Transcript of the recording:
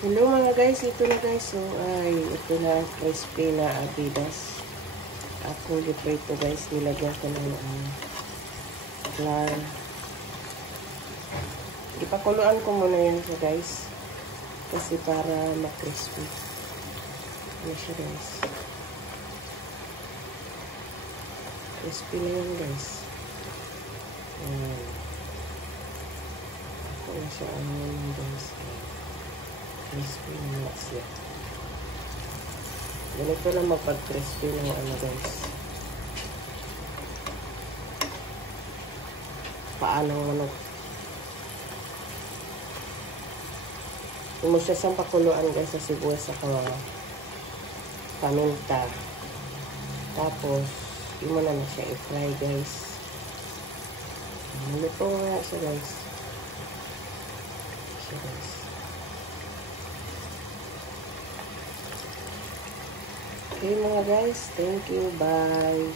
Hello mga guys, ito na guys. So, ito na crispy na Adidas. Ako ito guys, nilagyan ko ng flour. Ipakuluan ko muna yan siya guys. Kasi para ma-crispy. Ano siya guys. Crispy na yan guys. Ayan. Ako na siya ang guys. Crispy na siya. Ganito lang magpag-crispy ng ano guys. Paanong manok. Mo siya sa pakuluan guys sa sibuyas sa paminta. Tapos, mo na siya i-fry guys. Maluto nga siya guys. Siya guys. Okay mga guys, thank you, bye.